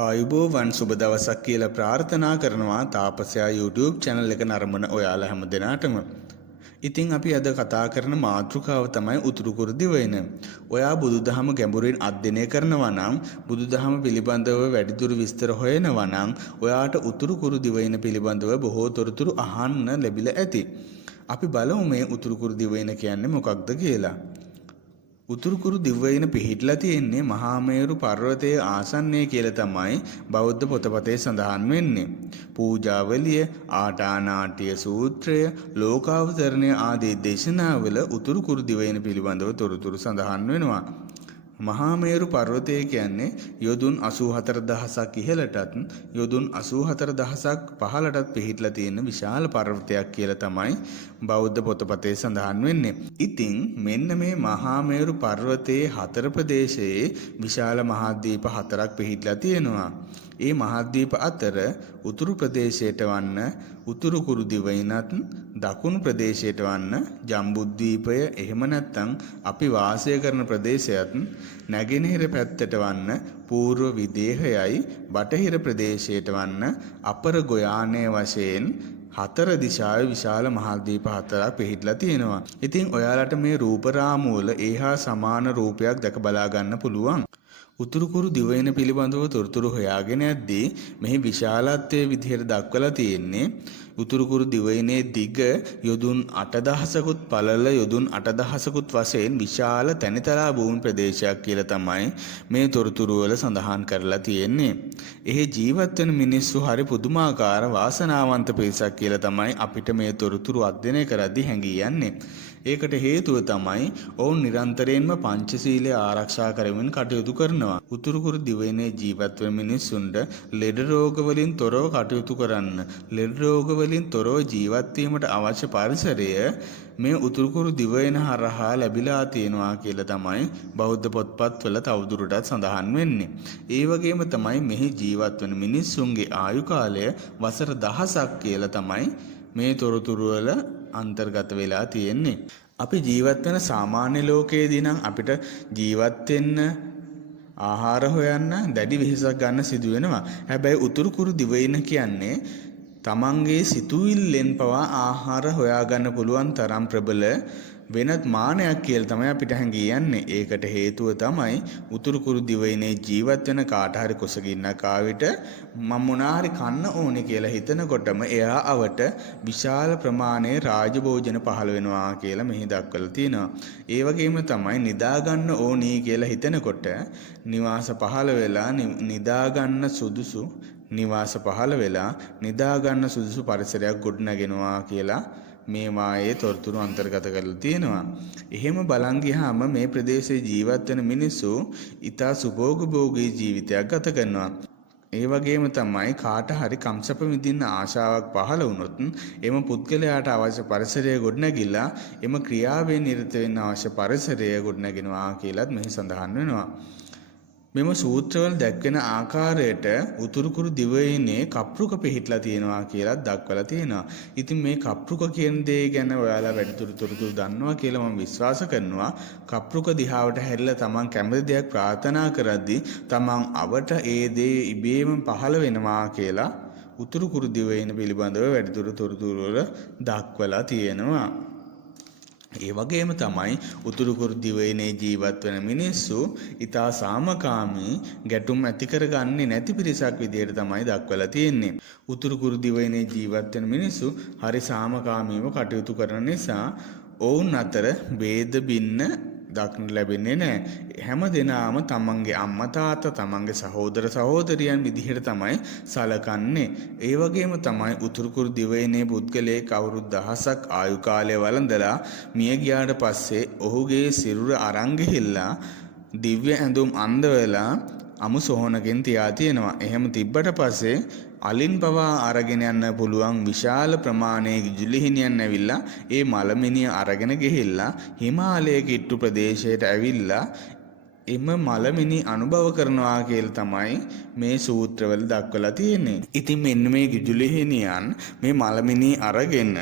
ආයුබෝවන් සුබ දවසක් කියලා ප්‍රාර්ථනා කරනවා තාපසයා YouTube channel එක නරඹන ඔයාලා හැම දෙනාටම. ඉතින් අපි අද කතා කරන මාතෘකාව තමයි උතුරු කුරු දිවයින. ඔයා බුදුදහම ගැඹුරින් අධ්‍යයනය කරනවා නම් බුදුදහම පිළිබඳව වැඩිදුර විස්තර හොයනවා නම් ඔයාට උතුරු කුරු දිවයින පිළිබඳව බොහෝ තොරතුරු අහන්න ලැබිලා ඇති. අපි බලමු මේ උතුරු කුරු දිවයින කියන්නේ මොකක්ද කියලා. උතුරු කුරු දිවයින පිහිටලා තියෙන්නේ මහා මේරු පර්වතයේ ආසන්නයේ කියලා තමයි බෞද්ධ පොතපතේ සඳහන් වෙන්නේ. පූජාවලිය, ආටානාට්‍ය සූත්‍රය, ලෝකාවතරණය ආදී දේශනාවල උතුරු කුරු දිවයින පිළිබඳව තොරතුරු සඳහන් වෙනවා. මහා මේරු පර්වතය කියන්නේ යොදුන් 84000ක් ඉහළටත් යොදුන් 84000ක් පහළටත් පිහිටලා තියෙන විශාල පර්වතයක් කියලා තමයි බෞද්ධ පොතපතේ සඳහන් වෙන්නේ. ඉතින් මෙන්න මේ මහා මේරු පර්වතයේ හතර ප්‍රදේශයේ විශාල මහද්වීප හතරක් පිහිටලා තියෙනවා. ඒ මහද්වීප අතර උතුරු ප්‍රදේශයට වන්න උතුරු කුරු දිවයිනත් දකුණු ප්‍රදේශයට වන්න ජම්බුද්වීපය එහෙම නැත්නම් අපි වාසය කරන ප්‍රදේශයත් නැගෙනහිර පැත්තට වන්න පූර්ව විදේහයයි බටහිර ප්‍රදේශයට වන්න අපර ගොයානය වශයෙන් හතර දිශාවේ විශාල මහද්වීප හතරක් පිහිටලා තියෙනවා. ඉතින් ඔයාලට මේ රූප රාමුවල ඒහා සමාන රූපයක් දැක බලා ගන්න පුළුවන්. උතුරු කුරු දිවයින පිළිබඳව තොරතුරු හොයාගෙන යද්දී මෙහි විශාලත්වයේ විදිහට දක්වලා තියෙන්නේ උතුරු කුරු දිවයිනේ දිග යොදුන් 8000කුත් පළල යොදුන් 8000කුත් වශයෙන් විශාල තැනිතලා භූමි ප්‍රදේශයක් කියලා තමයි මේ තොරතුරු වල සඳහන් කරලා තියෙන්නේ. එහි ජීවත් වෙන මිනිස්සු හරි පුදුමාකාර වාසනාවන්ත පිරිසක් කියලා තමයි අපිට මේ තොරතුරු අධ්‍යයනය කරද්දී හැඟී යන්නේ. ඒකට හේතුව තමයි ඔවුන් නිරන්තරයෙන්ම පංචශීලය ආරක්ෂා කරමින් කටයුතු කරනවා. උතුරු කුරු දිවයිනේ ජීවත් වෙන මිනිස්සුන්ට ලෙඩ රෝග වලින් තොරව කටයුතු කරන්න, ලෙඩ රෝග වලින් තොරව ජීවත් වීමට අවශ්‍ය පරිසරය මේ උතුරු කුරු දිවයින හරහා ලැබිලා තියෙනවා කියලා තමයි බෞද්ධ පොත්පත්වල තවදුරටත් සඳහන් වෙන්නේ. ඒ වගේම තමයි මෙහි ජීවත් වෙන මිනිස්සුන්ගේ ආයු කාලය වසර 1000ක් කියලා තමයි මේ තොරතුරු වල අන්තර්ගත වෙලා තියෙන්නේ. අපි ජීවත් වෙන සාමාන්‍ය ලෝකයේදී නම් අපිට ජීවත් වෙන්න ආහාර හොයන්න දැඩි වෙහෙසක් ගන්න සිදු වෙනවා. හැබැයි උතුරු කුරු දිවයින කියන්නේ තමන්ගේ සිතුවිල්ලෙන් පවා ආහාර හොයාගන්න පුළුවන් තරම් ප්‍රබල වෙනත් මානයක් කියලා තමයි අපිට හැඟී යන්නේ. ඒකට හේතුව තමයි උතුරු කුරු දිවයිනේ ජීවත් වෙන කාට හරි කුසගින්නක් ආවිත මම මොනාරි කන්න ඕනේ කියලා හිතනකොටම එයා අවට විශාල ප්‍රමාණයේ රාජභෝජන පහළ වෙනවා කියලා මෙහි දක්වලා තියෙනවා. ඒ වගේම තමයි නිදා ගන්න ඕනේ කියලා හිතනකොට නිවාස පහළ වෙලා නිදා ගන්න සුදුසු නිවාස පහළ වෙලා නිදා ගන්න සුදුසු පරිසරයක් ගොඩනගෙනවා කියලා මේ වායේ තොරතුරු අන්තර්ගත කරලා තියෙනවා. එහෙම බලන් ගියාම මේ ප්‍රදේශයේ ජීවත් වෙන මිනිස්සු ඊටා සුභෝගභෝගී ජීවිතයක් ගත කරනවා. ඒ වගේම තමයි කාට හරි කම්සප විඳින්න ආශාවක් පහළ වුණොත් එම පුද්ගලයාට අවශ්‍ය පරිසරය ගොඩනැගිලා එම ක්‍රියාවේ නිරත වෙන්න අවශ්‍ය පරිසරය ගොඩනගෙනවා කියලාත් මෙහි සඳහන් වෙනවා. මෙම සූත්‍රවල දැක්වෙන ආකාරයට උතුරු කුරු දිවයිනේ කප්රුක පිහිටලා තියෙනවා කියලා දක්වලා තියෙනවා. ඉතින් මේ කප්රුක කියන දේ ගැන ඔයාලා වැඩිදුර තොරතුරු දන්නවා කියලා මම විශ්වාස කරනවා. කප්රුක දිහාවට හැරිලා තමන් කැමති දෙයක් ප්‍රාර්ථනා කරද්දී තමන් අවට ඒ දේ ඉබේම පහළ වෙනවා කියලා උතුරු කුරු දිවයින පිළිබඳව වැඩිදුර තොරතුරු වල දක්වලා තියෙනවා. ඒ වගේම තමයි උතුරු කුරු දිවයිනේ ජීවත් වෙන මිනිස්සු ඊටා සාමකාමී ගැටුම් ඇති කරගන්නේ නැති පිරිසක් විදියට තමයි දක්වලා තියෙන්නේ. උතුරු කුරු දිවයිනේ ජීවත් වෙන මිනිස්සු හරි සාමකාමීව කටයුතු කරන නිසා ඔවුන් අතර ભેද බින්න දක්න ලැබෙන්නේ නැහැ. හැම දිනම තමන්ගේ අම්මා තාත්තා තමන්ගේ සහෝදර සහෝදරියන් විදිහට තමයි සලකන්නේ. ඒ වගේම තමයි උතුරු කුරු දිවයිනේ පුද්ගලයෙක් අවුරුදු 1000ක් ආයු කාලය වළඳලා මිය ගියාට පස්සේ ඔහුගේ සිරුර අරන් ගිහිල්ලා දිව්‍ය ඇඳුම් අඳ වෙලා අමු සොහනකින් තියා තියෙනවා. එහෙම තිබ්බට පස්සේ අලින් පවා අරගෙන යන්න පුළුවන් විශාල ප්‍රමාණයක ජුලිහිනියන් ඇවිල්ලා ඒ මලමිනිය අරගෙන ගිහිල්ලා හිමාලයේ කිට්ටු ප්‍රදේශයට ඇවිල්ලා එම මලමිනි අනුභව කරනවා කියලා තමයි මේ සූත්‍රවල දක්වලා තියෙන්නේ. ඉතින් මෙන්න මේ ගිජුලිහිනියන් මේ මලමිනී අරගෙන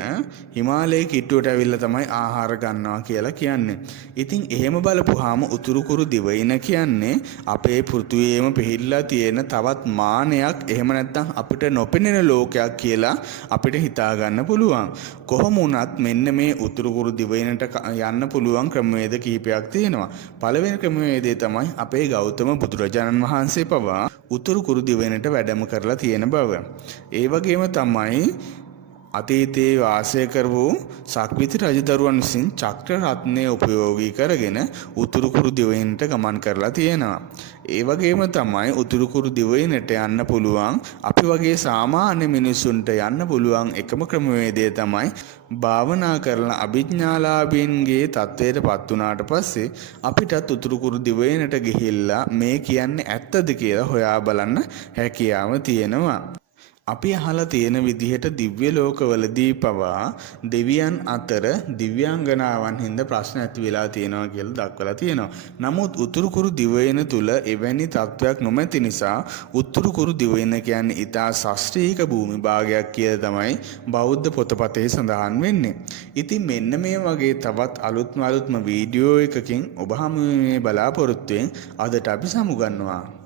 හිමාලයේ කිට්ටුවට ඇවිල්ලා තමයි ආහාර ගන්නවා කියලා කියන්නේ. ඉතින් එහෙම බලපුවාම උතුරු කුරු දිවයින කියන්නේ අපේ පෘථුවියේම පිහිල්ලා තියෙන තවත් මානයක්, එහෙම නැත්නම් අපිට නොපෙනෙන ලෝකයක් කියලා අපිට හිතා ගන්න පුළුවන්. කොහොම වුණත් මෙන්න මේ උතුරු කුරු දිවයිනට යන්න පුළුවන් ක්‍රමවේද කීපයක් තියෙනවා. පළවෙනි ක්‍රමවේදය තමයි අපේ ගෞතම බුදුරජාණන් වහන්සේ පවා උතුරු කුරු දිවයිනට වැඩම කරලා තියෙන බව. ඒ වගේම තමයි අතීතයේ වාසය කරපු සක්විති රජදරුවන් විසින් චක්‍ර රත්නය උපයෝගී කරගෙන උතුරු කුරු දිවයිනට ගමන් කරලා තියෙනවා. ඒ වගේම තමයි උතුරු කුරු දිවයිනට යන්න පුළුවන් අපි වගේ සාමාන්‍ය මිනිසුන්ට යන්න පුළුවන් එකම ක්‍රමවේදය තමයි භාවනා කරන අභිඥාලාභීන්ගේ තත්වයට පත් වුණාට පස්සේ අපිටත් උතුරු කුරු දිවයිනට ගිහිල්ලා මේ කියන්නේ ඇත්තද කියලා හොයා බලන්න හැකියාව තියෙනවා. අපි අහලා තියෙන විදිහට දිව්‍ය ලෝකවලදී පවා දෙවියන් අතර දිව්‍යාංගනාවන් හින්දා ප්‍රශ්න ඇති වෙලා තියෙනවා කියලා දක්වලා තියෙනවා. නමුත් උතුරු කුරු දිවයින තුල එවැනි තත්වයක් නොමැති නිසා උතුරු කුරු දිවයින කියන්නේ ඊටා ශාස්ත්‍රීය භූමි භාගයක් කියලා තමයි බෞද්ධ පොතපතේ සඳහන් වෙන්නේ. ඉතින් මෙන්න මේ වගේ තවත් අලුත්ම වීඩියෝ එකකින් ඔබ හමුවේ බලාපොරොත්තුෙන් අදට අපි සමුගන්නවා.